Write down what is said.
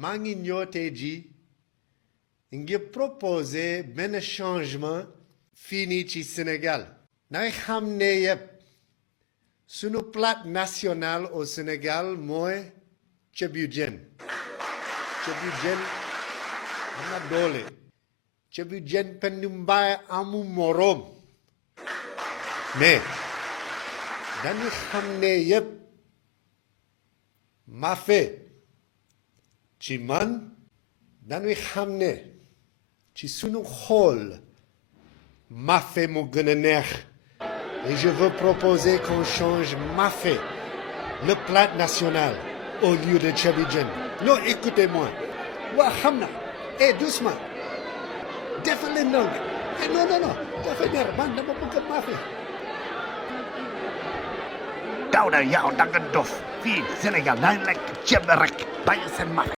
maa ngi ñëw tey jii ngir proposer benn changement fii nii ci Sénégal. na xam ne yëpp sunu plat national au Sénégal mooy ceebu jën. ceebu jën am na doole. ceebu jën Pendu Mbaay amu moroom. mais dañu xam ne yëpp maafe ci man dañuy xam ne ci sunu xool maafe moo gën a neex et je veux proposer qu'on change maafe le plat national au lieu de ceebu jën. non écoutez-moi waa xam na doucement defal leen noonu non dafa neex man dama bëgg maafe. Daouda yow da nga dof fii Sénégal daañu lekk ceeb rek bàyyi seen maafe